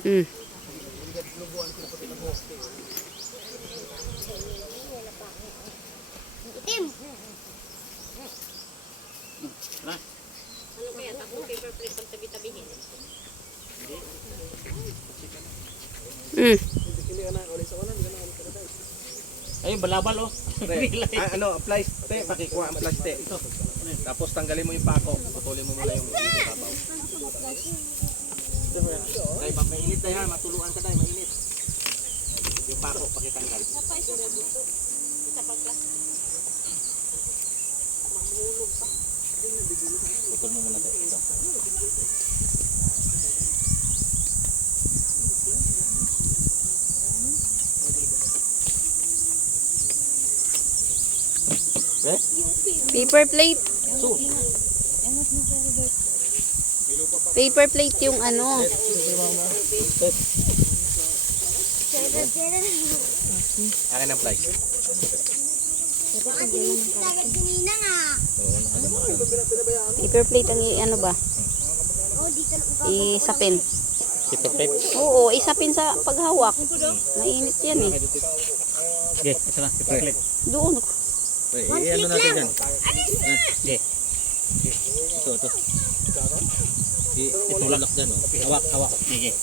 Mm. Itim. Ano kaya tapos paper plate pag tabi-tabihin? Mm. Ay, balabal oh. Apply te, pakikuha ang plastic. Tapos tanggalin mo yung pako, putulin mo muna yung ibabaw. Ay, mainit na yan, matuluan ka dahil, mainit. Yung pako, pakitanggal. Isa pag plastic. Mahulog pa. Putol mo muna tayo. Ito. Okay? Paper plate. So, Paper plate yung ano. Akin ang price. Kanina nga. Paper plate ang ano ba? Isapin. paper plate. Oo, isapin sa paghawak. Mainit yan eh. Okay, ito na, paper plate. Doon. Ano natin yan? Okay. Ito. Itulak dyan oh. Hawak. Okay.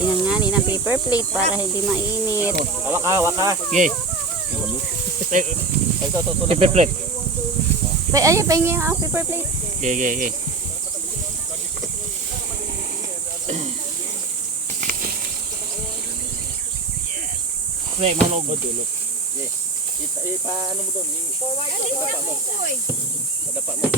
Pinanganin ng paper plate para hindi mainit. Hawak ka. Okay. Ito, paper plate. Ay, pahingi ang paper plate. Okay. Pre, mo log dulo. Paano mo doon? Padapa mo.